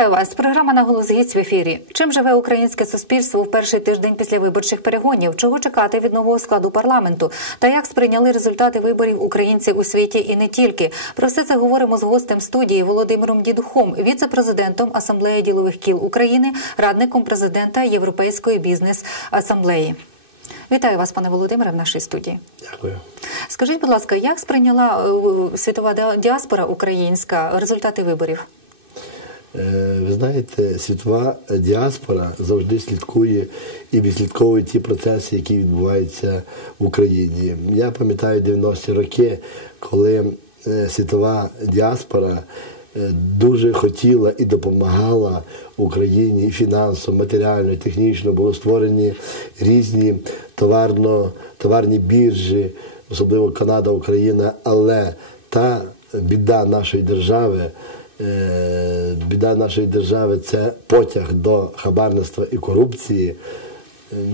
Вітаю вас. Програма на голос гість в ефірі. Чим живе українське суспільство в перший тиждень після виборчих перегонів? Чого чекати від нового складу парламенту? Та як сприйняли результати виборів українці у світі і не тільки? Про все це говоримо з гостем студії Володимиром Дідухом, віце-президентом Асамблеї ділових кіл України, радником президента Європейської бізнес-асамблеї. Вітаю вас, пане Володимире, в нашій студії. Дякую. Скажіть, будь ласка, як сприйняла е, світова діаспора українська результати виборів? Е, ви знаєте, світова діаспора завжди слідкує і відслідковує ті процеси, які відбуваються в Україні. Я пам'ятаю 90-ті роки, коли е, світова діаспора е, дуже хотіла і допомагала Україні фінансово, матеріально, технічно були створені різні товарно, товарні біржі, особливо Канада, Україна, але та біда нашої держави. Е, біда нашої держави це потяг до хабарництва і корупції, е,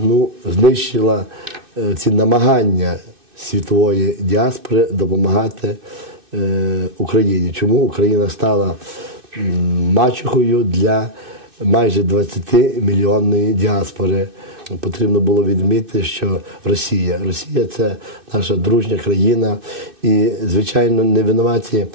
ну, знищила е, ці намагання світової діаспори допомагати Україні. Чому Україна стала мачухою для майже 20 мільйонної діаспори? Потрібно було відмітити, що Росія Росія це наша дружня країна, і, звичайно, не винуваті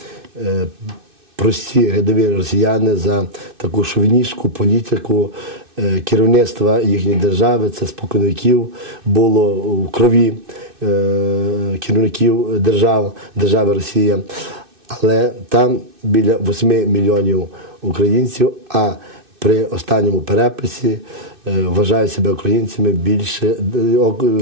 прості рядові росіяни за таку шовіністську політику е, керівництва їхньої держави. Це споконвіків було в крові е, керівників держав, держави Росія. Але там біля 8 мільйонів українців. А при останньому переписі Е, вважають себе українцями більше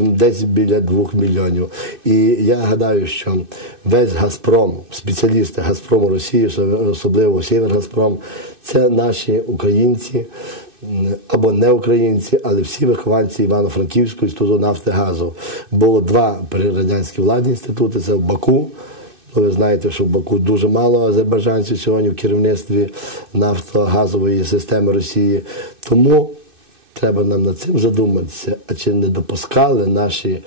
десь біля двох мільйонів. І я гадаю, що весь Газпром, спеціалісти Газпрому Росії, особливо Сєвер Газпром, це наші українці. Або не українці, але всі вихованці Івано-Франківського інституту нафти газу. Було два при радянській владі інститути. Це в Баку. Ви знаєте, що в Баку дуже мало азербайджанців сьогодні в керівництві нафтогазової системи Росії. Тому Треба нам над цим задуматися, а чи не допускали наші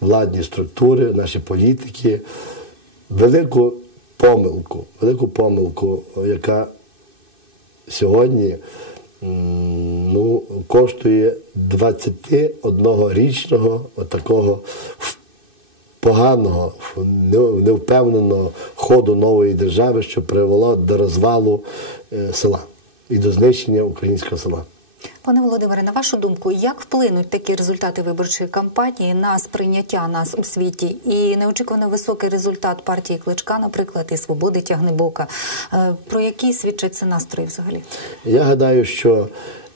владні структури, наші політики велику помилку, велику помилку, яка сьогодні ну, коштує 21-річного отакого поганого, невпевненого ходу нової держави, що привело до розвалу е, села і до знищення українського села. Пане Володимире, на вашу думку, як вплинуть такі результати виборчої кампанії на сприйняття нас у світі і неочікувано високий результат партії Кличка, наприклад, і свободи тягнебока? Е, про які свідчать це настрої взагалі? Я гадаю, що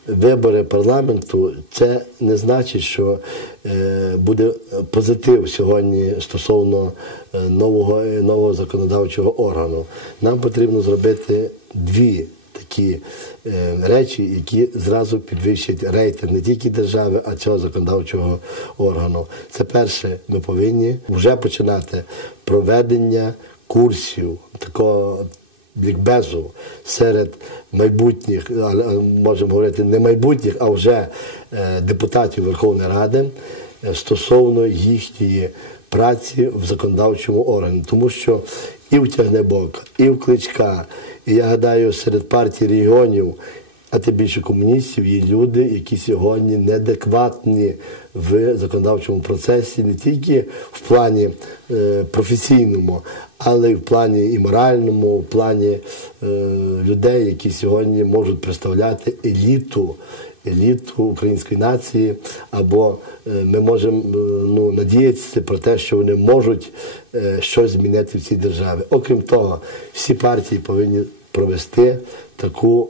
вибори парламенту це не значить, що е, буде позитив сьогодні стосовно е, нового нового законодавчого органу. Нам потрібно зробити дві такі е, речі, які зразу підвищать рейтинг не тільки держави, а цього законодавчого органу. Це перше, ми повинні вже починати проведення курсів такого. Лікбезу серед майбутніх, можемо говорити, не майбутніх, а вже е, депутатів Верховної Ради е, стосовно їхньої праці в законодавчому органі, тому що і в Тягнебока, і в Кличка, я гадаю, серед партій регіонів, а тим більше комуністів, є люди, які сьогодні неадекватні в законодавчому процесі, не тільки в плані е, професійному, але й в плані і моральному, в плані е, людей, які сьогодні можуть представляти еліту еліту української нації, або е, ми можемо е, ну, надіятися про те, що вони можуть щось змінити в цій державі. Окрім того, всі партії повинні провести таку.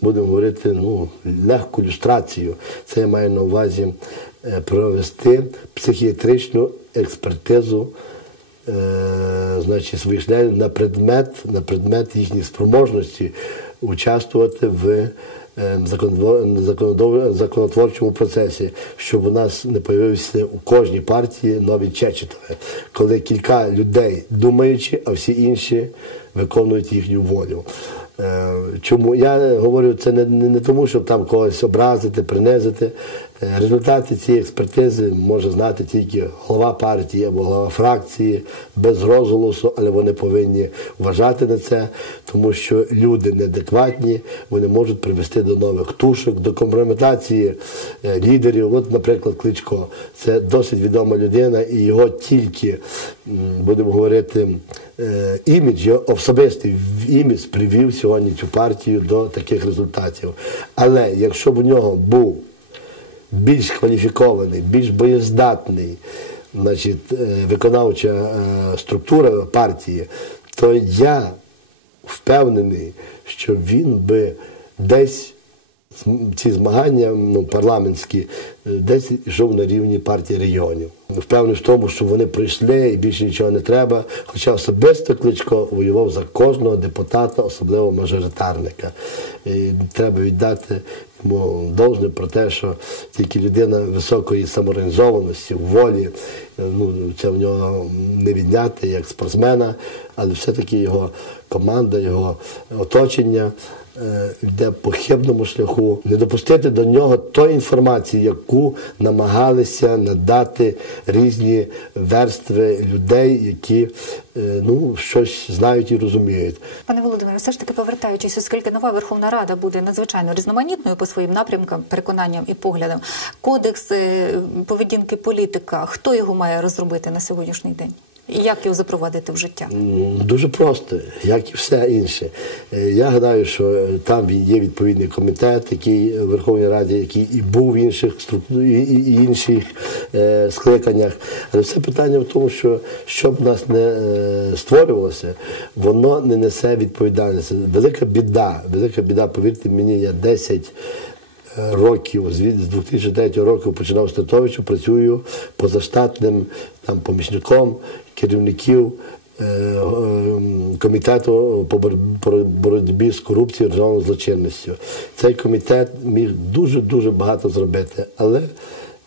Будемо говорити, ну, легку люстрацію. Це я маю на увазі провести психіатричну експертизу е, значить, своїх членів на предмет на предмет їхньої спроможності участвувати в законотворчому процесі, щоб у нас не появився у кожній партії нові Чечетове, коли кілька людей думаючи, а всі інші виконують їхню волю. Ем, чому я говорю це не не, не тому, щоб там когось образити, принизити. Результати цієї експертизи може знати тільки голова партії або голова фракції без розголосу, але вони повинні вважати на це, тому що люди неадекватні, вони можуть привести до нових тушок, до компрометації е, лідерів. От, наприклад, Кличко, це досить відома людина, і його тільки, будемо говорити, е, імідж, особистий імідж привів сьогодні цю партію до таких результатів. Але якщо б у нього був більш кваліфікований, більш боєздатний значить, е, виконавча е, структура партії, то я впевнений, що він би десь ці змагання ну, парламентські е, десь йшов на рівні партії регіонів. Впевнений в тому, що вони прийшли і більше нічого не треба. Хоча особисто Кличко воював за кожного депутата, особливо мажоритарника. І треба віддати йому должне про те, що тільки людина високої самоорганізованості, волі, е, ну це в нього не відняти як спортсмена, але все-таки його команда, його оточення йде по хибному шляху, не допустити до нього тої інформації, яку намагалися надати різні верстви людей, які е, ну, щось знають і розуміють. Пане Володимире, все ж таки повертаючись, оскільки нова Верховна Рада буде надзвичайно різноманітною по своїм напрямкам, переконанням і поглядам. Кодекс е, поведінки політика, хто його має розробити на сьогоднішній день? Як його запровадити в життя? Дуже просто, як і все інше. Е, Я гадаю, що е, там є відповідний комітет, який в Верховній Раді, який і був в інших і, інших е, скликаннях. Але все питання в тому, що щоб нас не е, створювалося, воно не несе відповідальності. Велика біда, велика біда, повірте мені, я 10 років, з 2003 року починав з Татовичу, працюю позаштатним там, помічником керівників е, е, комітету по бор- боротьбі з корупцією і державною злочинністю. Цей комітет міг дуже-дуже багато зробити, але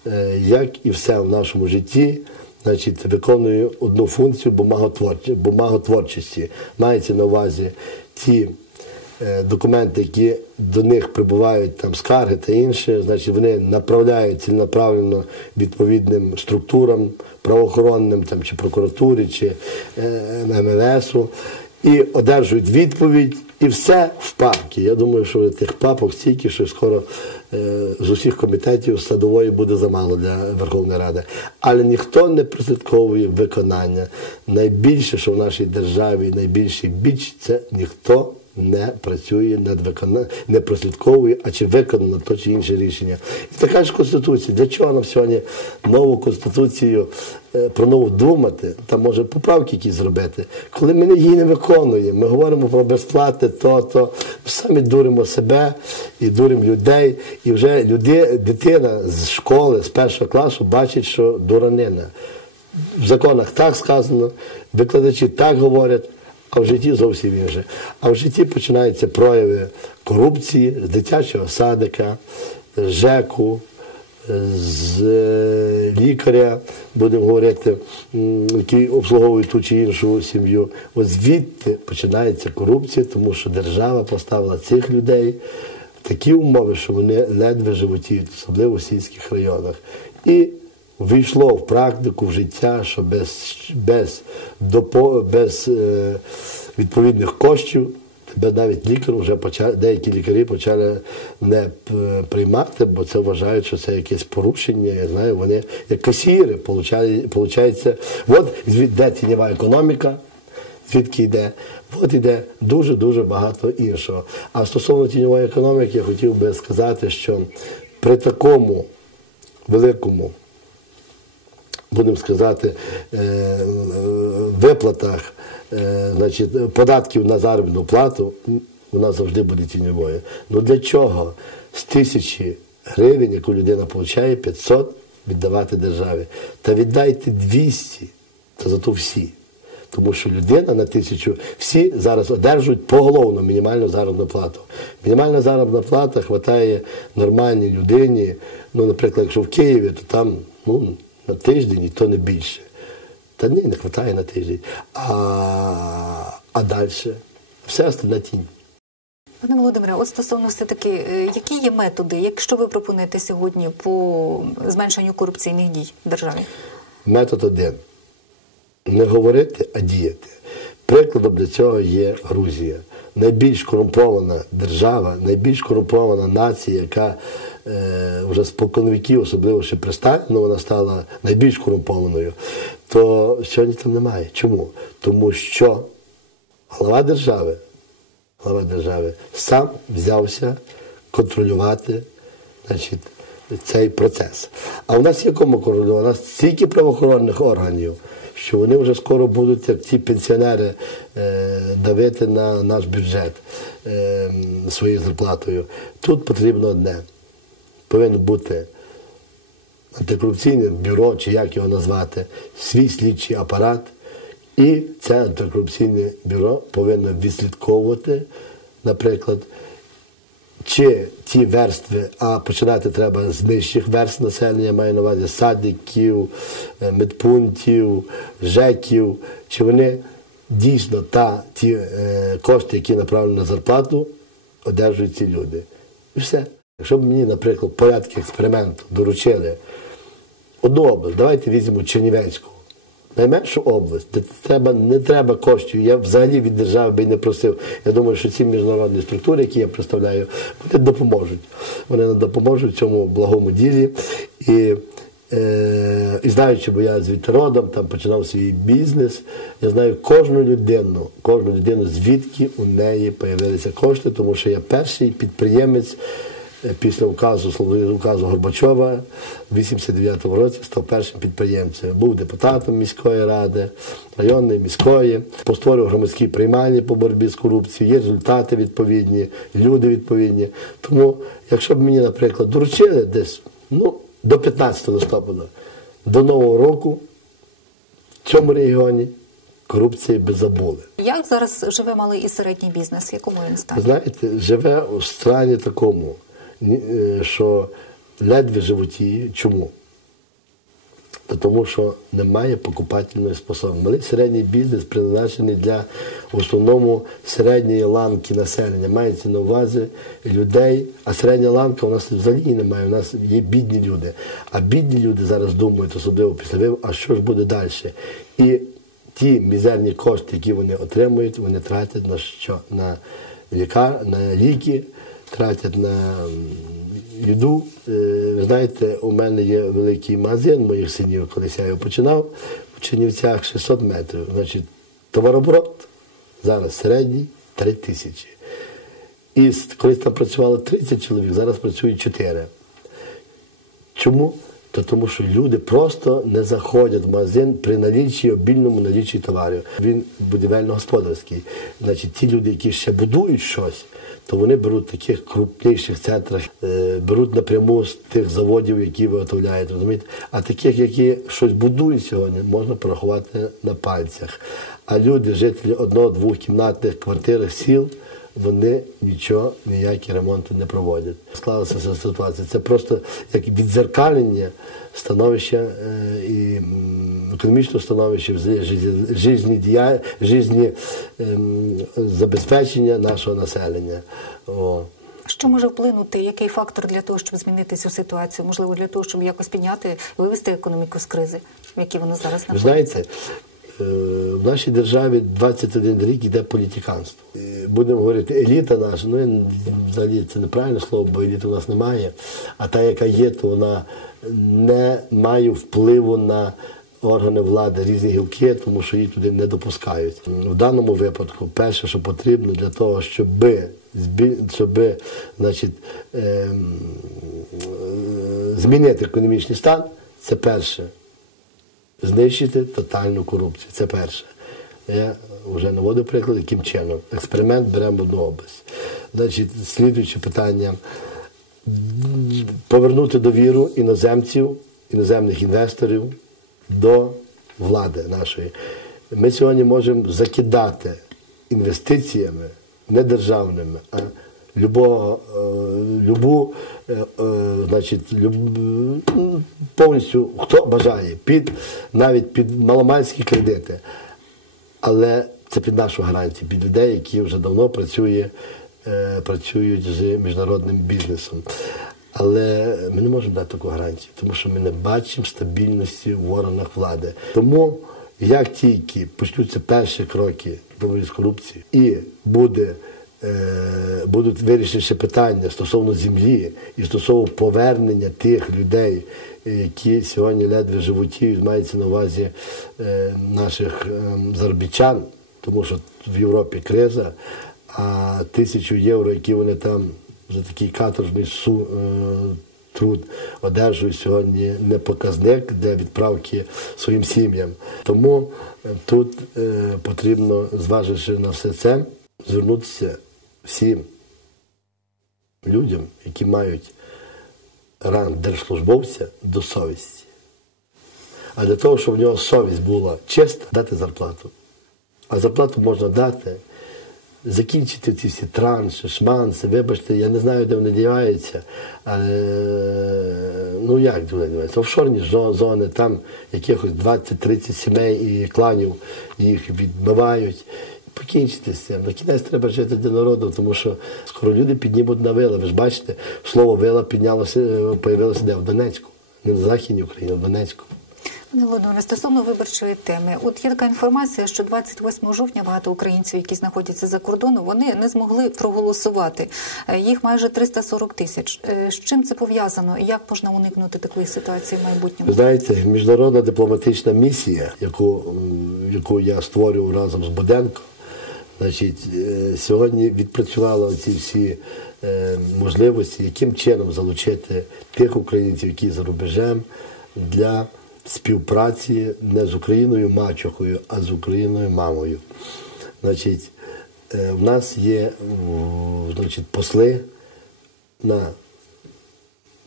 е, як і все в нашому житті, значить, виконує одну функцію бумаготворчості. Мається на увазі ті документи, які до них прибувають там скарги та інше, значить вони направляють ціленаправленно відповідним структурам правоохоронним там, чи прокуратурі, чи е, МВСу, і одержують відповідь, і все в папки. Я думаю, що тих папок стільки, що скоро е, з усіх комітетів садової буде замало для Верховної Ради. Але ніхто не прослідковує виконання. Найбільше, що в нашій державі, найбільший біч, це ніхто не працює над виконанням, не прослідковує, а чи виконано то чи інше рішення. І така ж конституція. Для чого нам сьогодні нову конституцію е, про нову думати, там може поправки якісь зробити, коли ми її не виконуємо. Ми говоримо про безплати, то то самі дуримо себе і дуримо людей. І вже люди, дитина з школи, з першого класу бачить, що дуранина. В законах так сказано, викладачі так говорять а в житті зовсім інше. А в житті починаються прояви корупції з дитячого садика, ЖЕКу, з е, лікаря, будемо говорити, який обслуговує ту чи іншу сім'ю. От звідти починається корупція, тому що держава поставила цих людей в такі умови, що вони ледве животіють, особливо в сільських районах. І війшло в практику, в життя, що без, без, допо, без е, відповідних коштів тебе навіть лікар вже почали, деякі лікарі почали не приймати, бо це вважають, що це якесь порушення. Я знаю, вони як касіри, получається. От звідде тіньова економіка, звідки йде. От іде дуже-дуже багато іншого. А стосовно тіньової економіки, я хотів би сказати, що при такому великому будемо сказати, е, виплатах е, значить, податків на заробітну плату, вона завжди буде тіньовою. Ну для чого з тисячі гривень, яку людина отримує, 500 віддавати державі? Та віддайте 200, та зато всі. Тому що людина на тисячу всі зараз одержують поголовно мінімальну заробітну плату. Мінімальна заробітна плата вистачає нормальній людині. Ну, наприклад, якщо в Києві, то там ну, на тиждень і то не більше. Та ні, не вистачає на тиждень. А, а далі все остальне тінь. Пане Володимире, от стосовно все таки, які є методи, якщо ви пропонуєте сьогодні по зменшенню корупційних дій в державі? Метод один не говорити, а діяти. Прикладом для цього є Грузія. Найбільш корумпована держава, найбільш корумпована нація, яка е, вже споконвіків, особливо ще при Сталіну, вона стала найбільш корумпованою, то сьогодні там немає. Чому? Тому що голова держави, голова держави сам взявся контролювати значить, цей процес. А в нас є кому контролювати? У нас стільки правоохоронних органів що вони вже скоро будуть, як ці пенсіонери, е, давити на наш бюджет е, своєю зарплатою. Тут потрібно одне. Повинно бути антикорупційне бюро, чи як його назвати, свій слідчий апарат. І це антикорупційне бюро повинно відслідковувати, наприклад чи ті верстви, а починати треба з нижчих верств населення, маю на увазі садиків, е, медпунктів, жеків, чи вони дійсно та ті е, кошти, які направлені на зарплату, одержують ці люди. І все. Якщо б мені, наприклад, порядки експерименту доручили одну область, давайте візьмемо Чернівецьку найменшу область, де треба, не треба коштів. Я взагалі від держави би не просив. Я думаю, що ці міжнародні структури, які я представляю, вони допоможуть. Вони нам допоможуть в цьому благому ділі. І е, і знаючи, бо я звідти родом, там починав свій бізнес, я знаю кожну людину, кожну людину, звідки у неї з'явилися кошти, тому що я перший підприємець. Після указу указу Горбачова в 89-му році став першим підприємцем. Був депутатом міської ради, районної міської, постворив громадські приймальні по боротьбі з корупцією, є результати відповідні, люди відповідні. Тому, якщо б мені, наприклад, доручили десь ну, до 15 листопада, до Нового року в цьому регіоні. Корупції би забули. Як зараз живе малий і середній бізнес? В якому він стані? Знаєте, живе у стані такому. Е, що ледве животі. Чому? Тому що немає покупательної способи. Малий середній бізнес призначений для в основному середньої ланки населення. Мається на увазі людей, а середня ланка у нас взагалі немає. У нас є бідні люди. А бідні люди зараз думають, особливо після а що ж буде далі? І ті мізерні кошти, які вони отримують, вони тратять на що? На лікар, на ліки тратять на їду. Е, ви знаєте, у мене є великий магазин моїх синів, колись я його починав в Чернівцях 600 метрів. Значить, товароборот зараз середній 3 тисячі. І колись там працювало 30 чоловік, зараз працює 4. Чому? То тому що люди просто не заходять в магазин при наліччі, обільному наліччі товарів. Він будівельно-господарський. Значить, ті люди, які ще будують щось, то вони беруть в таких крупніших центрах, е, беруть напряму з тих заводів, які виготовляють. розумієте? А таких, які щось будують сьогодні, можна порахувати на пальцях. А люди, жителі одного-двох кімнатних квартир сіл вони нічого, ніякі ремонти не проводять. Склалася ця ситуація. Це просто як відзеркалення становища е, і економічного становища житті ем, забезпечення нашого населення. О. Що може вплинути? Який фактор для того, щоб змінити цю ситуацію? Можливо, для того, щоб якось підняти, вивести економіку з кризи, в якій вона зараз знаходиться? Ви знаєте, Е, в нашій державі 21 рік йде політиканство. Будемо говорити, еліта наша, ну взагалі це неправильне слово, бо еліти у нас немає. А та, яка є, то вона не має впливу на органи влади різні гілки, тому що її туди не допускають. В даному випадку, перше, що потрібно для того, щоб щоб значить, ем, змінити економічний стан, це перше знищити тотальну корупцію. Це перше. Я вже наводив приклад, яким чином. Експеримент беремо в одну область. Значить, слідуюче питання повернути довіру іноземців, іноземних інвесторів до влади нашої. Ми сьогодні можемо закидати інвестиціями не державними, а любого, е, любу, е, е, значить, люб, повністю хто бажає, під навіть під маломальські кредити. Але це під нашу гарантію, під людей, які вже давно працює працюють з міжнародним бізнесом. Але ми не можемо дати таку гарантію, тому що ми не бачимо стабільності в органах влади. Тому як тільки почнуться перші кроки боротьби з корупцією і буде, будуть вирішені питання стосовно землі і стосовно повернення тих людей, е, які сьогодні ледве животіють, мається на увазі е, наших е, заробітчан, тому що в Європі криза, а тисячу євро, які вони там за такий каторжний су, е, труд одержують сьогодні не показник для відправки своїм сім'ям. Тому е, тут е, потрібно, зваживши на все це, звернутися всім людям, які мають ранг держслужбовця до совісті. А для того, щоб в нього совість була чиста, дати зарплату. А зарплату можна дати, закінчити ці всі транші, шманси, вибачте, я не знаю, де вони діваються, але ну як де вони діваються? Офшорні зони, там якихось 20-30 сімей і кланів їх відбивають. Покінчити з цим. На кінець треба жити для народу, тому що скоро люди піднімуть на вила. Ви ж бачите, слово вила піднялося, появилося де в Донецьку, не в Західній Україні, а в Донецьку. Пане Володимире, стосовно виборчої теми, от є така інформація, що 28 жовтня багато українців, які знаходяться за кордоном, вони не змогли проголосувати. Е, Їх майже 340 тисяч. Е, З чим це пов'язано? Як можна уникнути такої ситуації в майбутньому? Знаєте, міжнародна дипломатична місія, яку, яку я створював разом з Буденко, значить, е, сьогодні відпрацювала ці всі е, можливості, яким чином залучити тих українців, які за рубежем, для співпраці не з Україною мачухою, а з Україною мамою. Значить, е, в нас є значить, посли на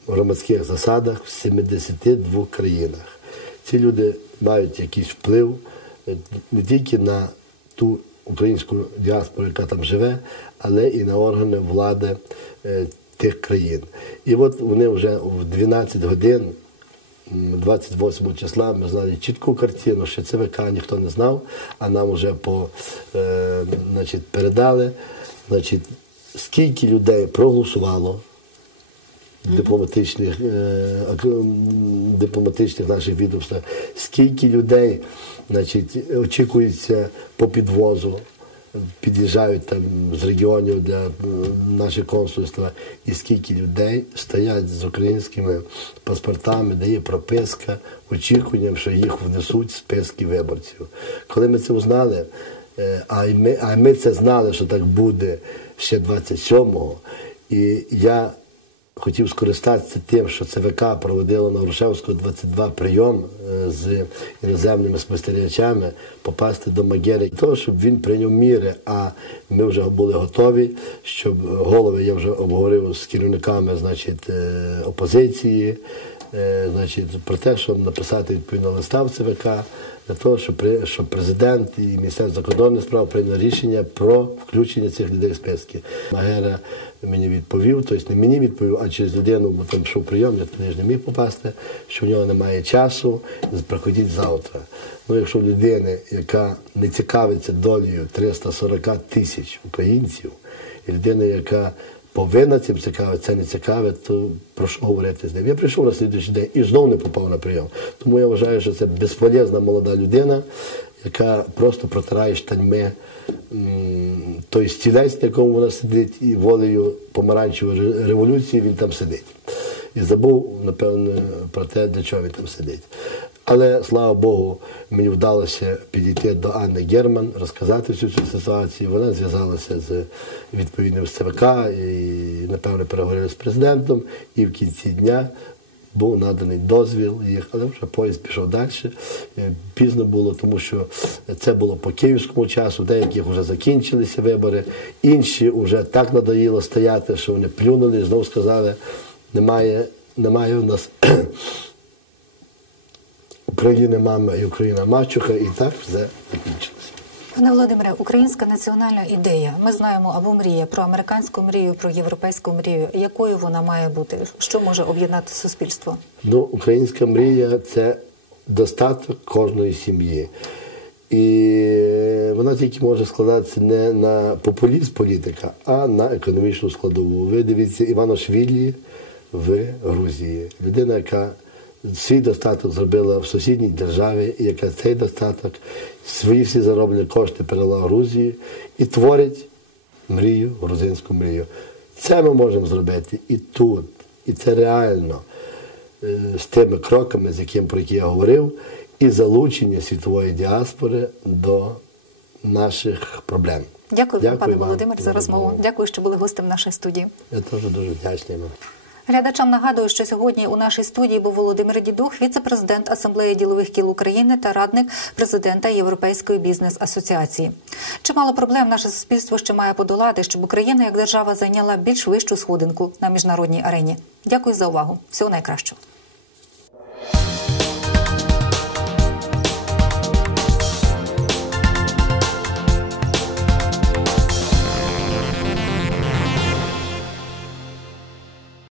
громадських засадах в 72 країнах. Ці люди мають якийсь вплив не тільки на ту українську діаспору, яка там живе, але і на органи влади е, тих країн. І от вони вже в 12 годин. 28 числа ми знали чітку картину, що ЦВК ніхто не знав, а нам вже по, е, значить, передали, значить, скільки людей проголосувало, дипломатичних, е, дипломатичних наших відомствах, скільки людей значить, очікується по підвозу, під'їжджають там з регіонів для наших консульства, і скільки людей стоять з українськими паспортами, де є прописка, очікуванням, що їх внесуть в списки виборців. Коли ми це узнали, е, а ми, а ми це знали, що так буде ще 27-го, і я хотів скористатися тим, що ЦВК проводило на Грушевського 22 прийом е, з іноземними спостерігачами, попасти до Магери, того, щоб він прийняв міри. А ми вже були готові, щоб голови я вже обговорив з керівниками значить, е, опозиції, е, значить, про те, щоб написати відповідно листа в ЦВК. Для того, щоб, при- щоб президент і Міністерство закордонних справ прийняли рішення про включення цих людей в списки. Магера мені відповів, тобто не мені відповів, а через людину, бо там пішов прийом, я туди ж не міг попасти, що в нього немає часу, приходіть завтра. Ну, якщо людини, яка не цікавиться долею 340 тисяч українців, і людина, яка повинна цим цікавити, це не цікаве, то про що говорити з ним? Я прийшов на слідуючий день і знову не попав на прийом. Тому я вважаю, що це безполезна молода людина, яка просто протирає штаньми той стілець, на якому вона сидить, і волею помаранчевої революції він там сидить. І забув, напевно, про те, для чого він там сидить. Але слава Богу, мені вдалося підійти до Анни Герман, розказати всю цю ситуацію. Вона зв'язалася з відповідним ЦВК і, напевно, переговорили з президентом. І в кінці дня був наданий дозвіл їх, але вже поїзд пішов далі. Е, Пізно було, тому що це було по київському часу, деяких вже закінчилися вибори, інші вже так надоїло стояти, що вони плюнули знову сказали, немає, немає у нас України мама і Україна мачуха, і так все закінчилося. Пане Володимире, українська національна ідея. Ми знаємо або мрія про американську мрію, про європейську мрію. Якою вона має бути? Що може об'єднати суспільство? Ну, українська мрія це достаток кожної сім'ї. І вона тільки може складатися не на популізм політика, а на економічну складову. Ви дивіться Іваношвілі в Грузії. Людина, яка свій достаток зробила в сусідній державі, яка цей достаток, свої всі зароблені кошти передала в Грузію і творить мрію, грузинську мрію. Це ми можемо зробити і тут, і це реально е, з тими кроками, з яким про які я говорив, і залучення світової діаспори до наших проблем. Дякую, вам, пане Володимир, за розмову. Дякую, що були гостем нашої студії. Я теж дуже вдячний. Глядачам нагадую, що сьогодні у нашій студії був Володимир Дідух, віце-президент Асамблеї ділових кіл України та радник президента Європейської бізнес-асоціації. Чимало проблем наше суспільство ще має подолати, щоб Україна як держава зайняла більш вищу сходинку на міжнародній арені. Дякую за увагу. Всього найкращого.